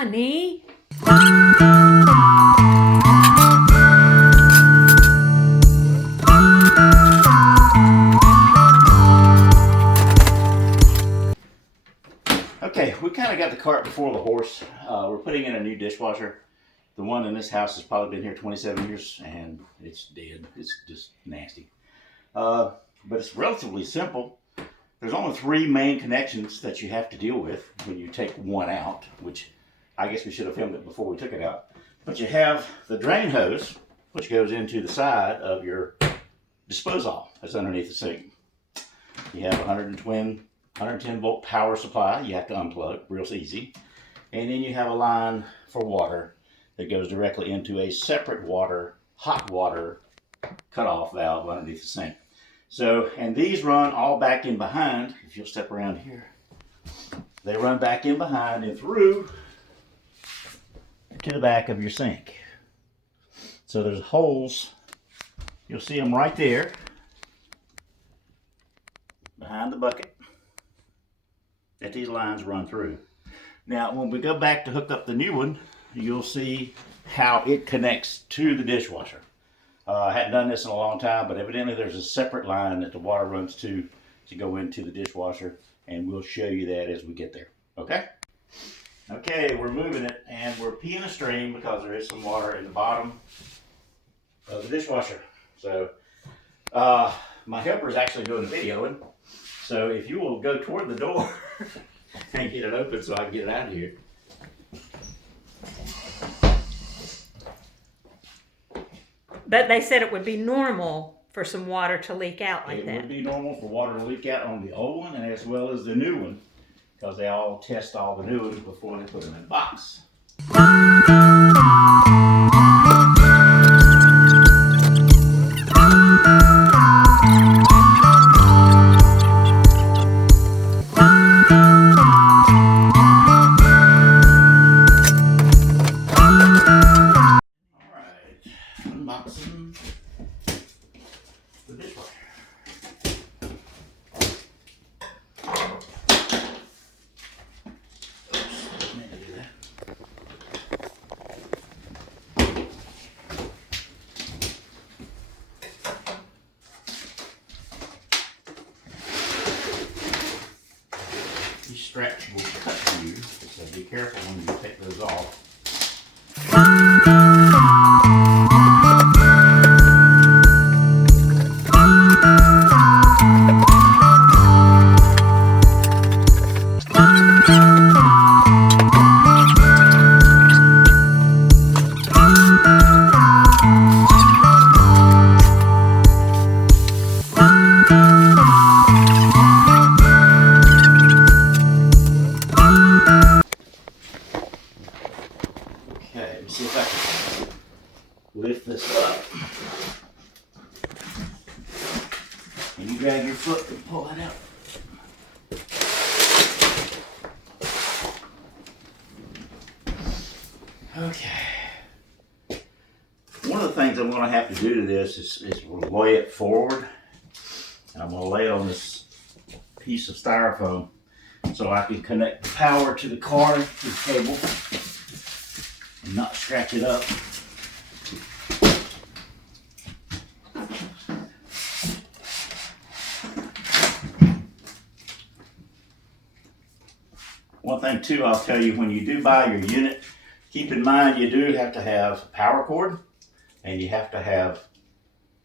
honey. Okay, we kind of got the cart before the horse. We're putting in a new dishwasher. The one in this house has probably been here 27 years and it's dead. It's just nasty. But it's relatively simple. There's only 3 main connections that you have to deal with when you take one out, which I guess we should have filmed it before we took it out. But you have the drain hose, which goes into the side of your disposal that's underneath the sink. You have 110 volt power supply you have to unplug, real easy. And then you have a line for water that goes directly into a separate hot water cutoff valve underneath the sink. So, and these run all back in behind. If you'll step around here, they run back in behind and through to the back of your sink. So there's holes, you'll see them right there behind the bucket that these lines run through. Now when we go back to hook up the new one, you'll see how it connects to the dishwasher. I hadn't done this in a long time, but evidently there's a separate line that the water runs to go into the dishwasher, and we'll show you that as we get there. Okay? Okay, we're moving it, and we're peeing a stream because there is some water in the bottom of the dishwasher. So my helper is actually doing the videoing, so if you will go toward the door and get it open so I can get it out of here. But they said it would be normal for some water to leak out like that. It would be normal for water to leak out on the old one and as well as the new one, because they all test all the new ones before they put them in the box. Unboxing the dishwasher. Oops, meant to do that. These straps will cut you, so be careful when you take those off. Okay, let me see if I can lift this up. And you drag your foot and pull it out. Okay. One of the things I'm going to have to do to this is lay it forward. And I'm going to lay it on this piece of styrofoam so I can connect the power to the car, to the cable, and not scratch it up. One thing too, I'll tell you, when you do buy your unit, keep in mind you do have to have a power cord and you have to have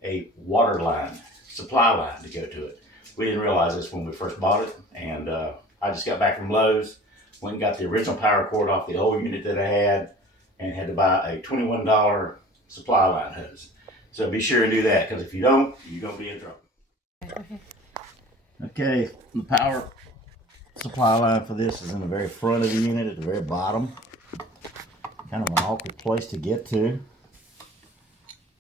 a water line, supply line to go to it. We didn't realize this when we first bought it, and I just got back from Lowe's, went and got the original power cord off the old unit that I had, and had to buy a $21 supply line hose. So be sure and do that, because if you don't, you're going to be in trouble. Okay, the power supply line for this is in the very front of the unit at the very bottom. Kind of an awkward place to get to.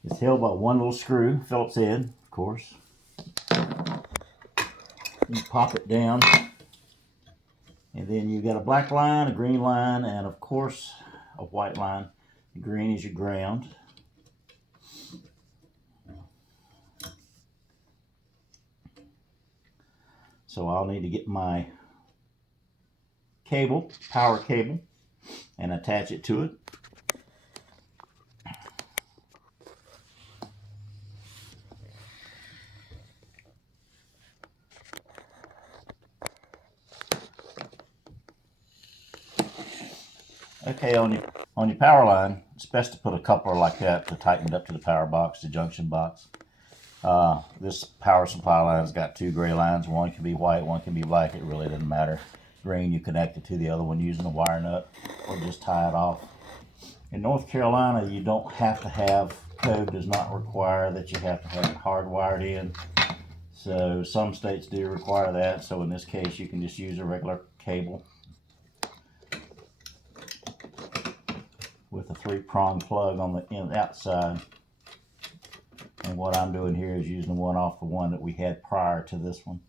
It's held by one little screw, Phillips head, of course. You pop it down, and then you've got a black line, a green line, and of course a white line. The green is your ground. So I'll need to get my cable, power cable, and attach it to it. Okay, on your power line, it's best to put a coupler like that to tighten it up to the power box, the junction box. This power supply line's got two gray lines. One can be white, one can be black. It really doesn't matter. Green, you connect it to the other one using a wire nut or just tie it off. In North Carolina, you don't have to have, code does not require that you have to have it hardwired in. So some states do require that. So in this case, you can just use a regular cable with a 3-prong plug on the outside. And what I'm doing here is using the one off the one that we had prior to this one.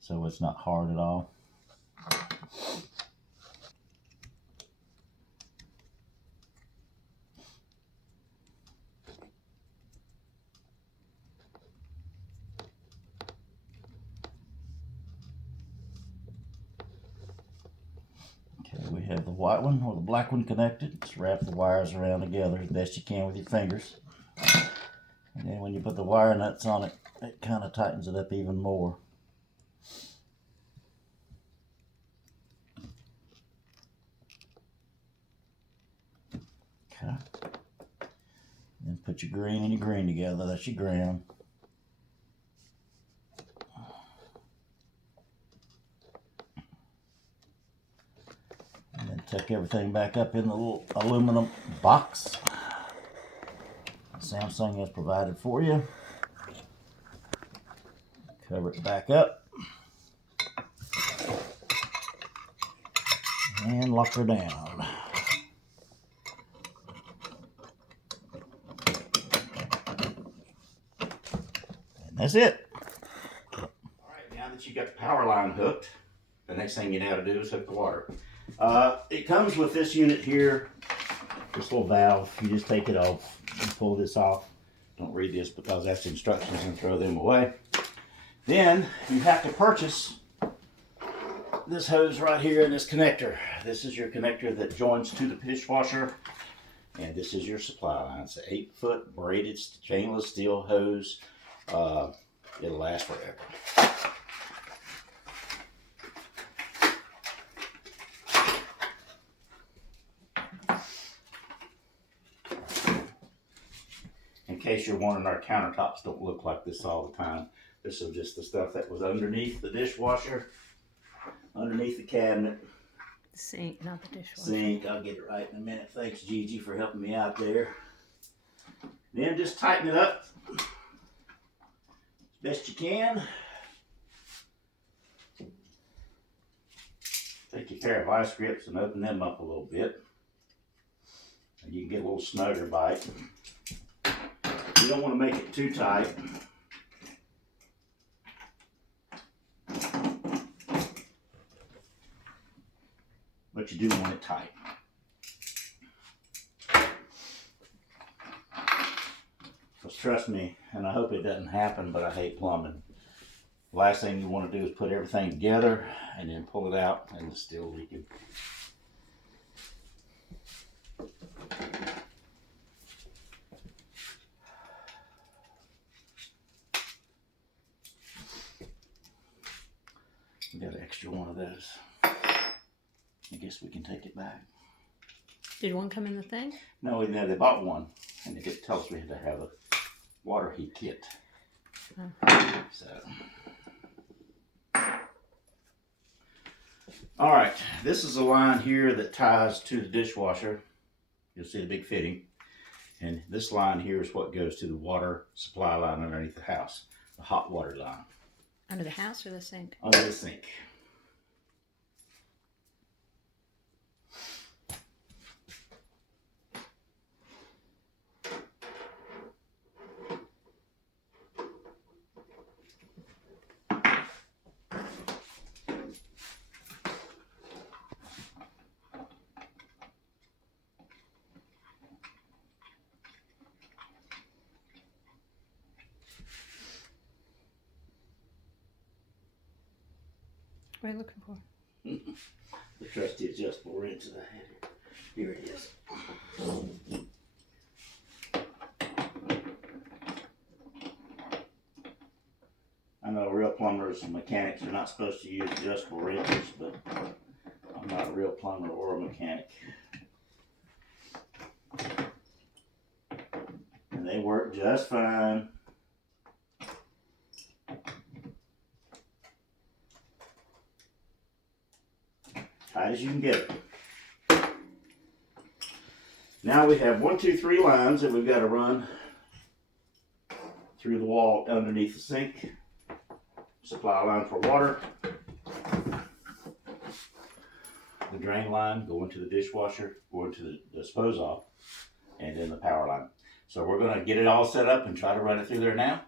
So it's not hard at all. Okay, we have the white one or the black one connected. Just wrap the wires around together as best you can with your fingers. And then when you put the wire nuts on it, it kind of tightens it up even more. Okay. Then put your green and your green together. That's your ground. And then tuck everything back up in the little aluminum box Samsung has provided for you. Cover it back up. And lock her down. And that's it. Alright, now that you got the power line hooked, the next thing you know to do is hook the water. It comes with this unit here, this little valve. You just take it off and pull this off. Don't read this because that's instructions and throw them away. Then you have to purchase this hose right here and this connector. This is your connector that joins to the dishwasher, and this is your supply line. It's an 8-foot braided stainless steel hose. It'll last forever. In case you're wondering, our countertops don't look like this all the time. This is just the stuff that was underneath the dishwasher, underneath the cabinet. Sink, not the dishwasher. Sink, I'll get it right in a minute. Thanks, Gigi, for helping me out there. Then just tighten it up as best you can. Take your pair of vice grips and open them up a little bit. And you can get a little snugger bite. You don't want to make it too tight. But you do want it tight. Because trust me, and I hope it doesn't happen, but I hate plumbing. The last thing you want to do is put everything together and then pull it out and it's still leaking. We got an extra one of those. I guess we can take it back. Did one come in the thing? No, they bought one, and they did tell us we had to have a water heat kit. Oh. So, all right, this is a line here that ties to the dishwasher. You'll see the big fitting, and this line here is what goes to the water supply line underneath the house, the hot water line. Under the house or the sink? Under the sink. What are you looking for? the trusty adjustable wrench that I had here. Here it is. I know real plumbers and mechanics are not supposed to use adjustable wrenches, but I'm not a real plumber or a mechanic. And they work just fine. Tight as you can get it. Now we have 1, 2, 3 lines that we've got to run through the wall underneath the sink. Supply line for water. The drain line going to the dishwasher, going to the dispose off, and then the power line. So we're going to get it all set up and try to run it through there now.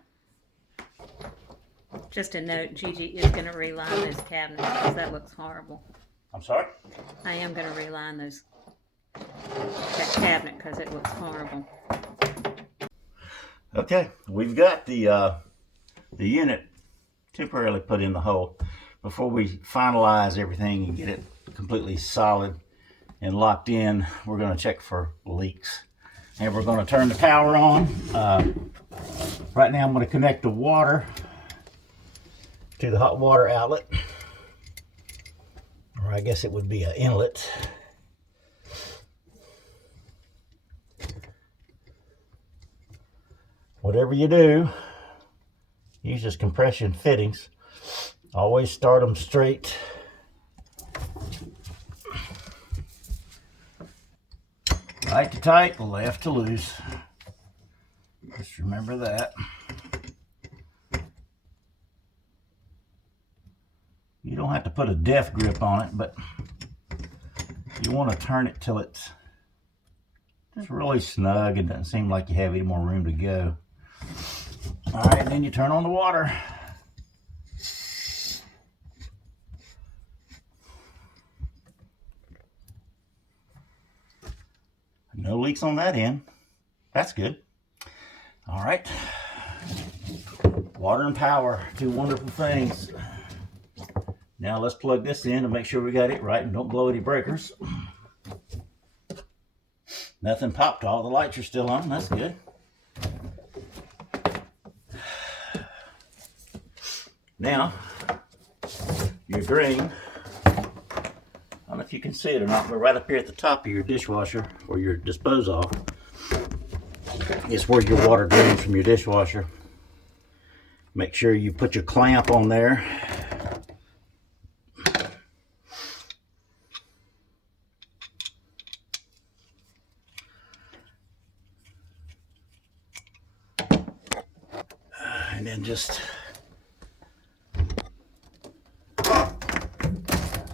Just a note, Gigi is going to reline those cabinets because that looks horrible. I'm sorry? I am going to reline that cabinet because it looks horrible. Okay, we've got the unit temporarily put in the hole. Before we finalize everything and get it completely solid and locked in, we're going to check for leaks. And we're going to turn the power on. Right now I'm going to connect the water to the hot water outlet. Or I guess it would be an inlet. Whatever you do, use this compression fittings. Always start them straight. Right to tight, left to loose. Just remember that. You don't have to put a death grip on it, but you want to turn it till it's just really snug and doesn't seem like you have any more room to go. All right, then you turn on the water. No leaks on that end. That's good. All right. Water and power, two wonderful things. Now let's plug this in to make sure we got it right and don't blow any breakers. Nothing popped. All the lights are still on. That's good. Now, your drain, I don't know if you can see it or not, but right up here at the top of your dishwasher or your dispose off is where your water drains from your dishwasher. Make sure you put your clamp on there. And then just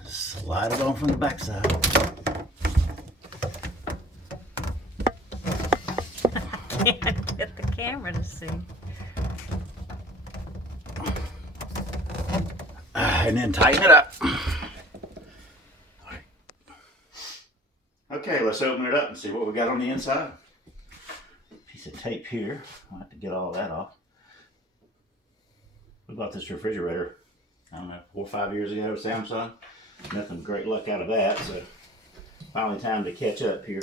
slide it on from the backside. I can't get the camera to see. And then tighten it up. Okay, let's open it up and see what we got on the inside. Piece of tape here. I'll have to get all that off. We bought this refrigerator, I don't know, 4 or 5 years ago, Samsung. Nothing great luck out of that, so finally time to catch up here.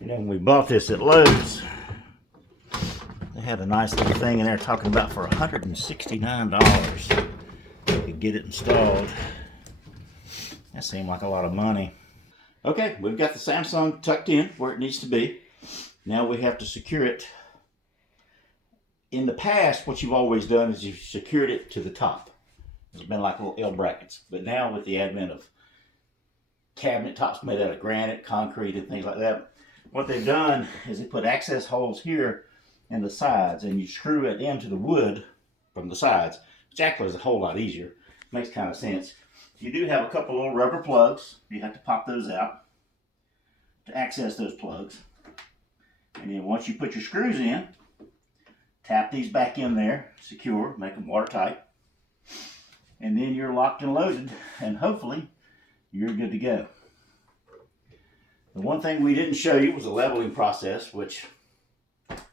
You know, when we bought this at Lowe's, they had a nice little thing in there talking about for $169 you could get it installed. That seemed like a lot of money. Okay, we've got the Samsung tucked in where it needs to be. Now we have to secure it. In the past, what you've always done is you've secured it to the top. It's been like little L brackets. But now with the advent of cabinet tops made out of granite, concrete, and things like that, what they've done is they put access holes here in the sides, and you screw it into the wood from the sides, which actually is a whole lot easier. Makes kind of sense. You do have a couple little rubber plugs. You have to pop those out to access those plugs. And then once you put your screws in, tap these back in there, secure, make them watertight. And then you're locked and loaded, and hopefully you're good to go. The one thing we didn't show you was the leveling process, which,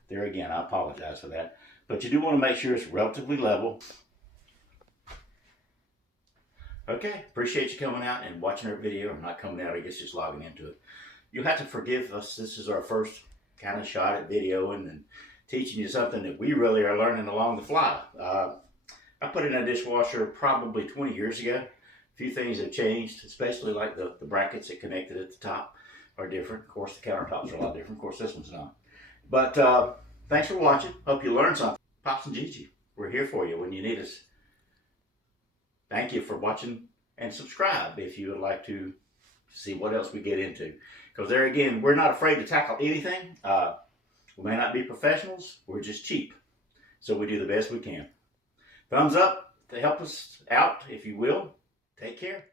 there again, I apologize for that. But you do want to make sure it's relatively level. Okay, appreciate you coming out and watching our video. I'm not coming out, I guess just logging into it. You'll have to forgive us. This is our first kind of shot at videoing and teaching you something that we really are learning along the fly. I put in a dishwasher probably 20 years ago. A few things have changed, especially like the brackets that connected at the top are different. Of course, the countertops are a lot different. Of course, this one's not. But thanks for watching. Hope you learned something. Pops and GiGi, we're here for you when you need us. Thank you for watching, and subscribe if you would like to see what else we get into. Because there again, we're not afraid to tackle anything. We may not be professionals, we're just cheap. So we do the best we can. Thumbs up to help us out, if you will. Take care.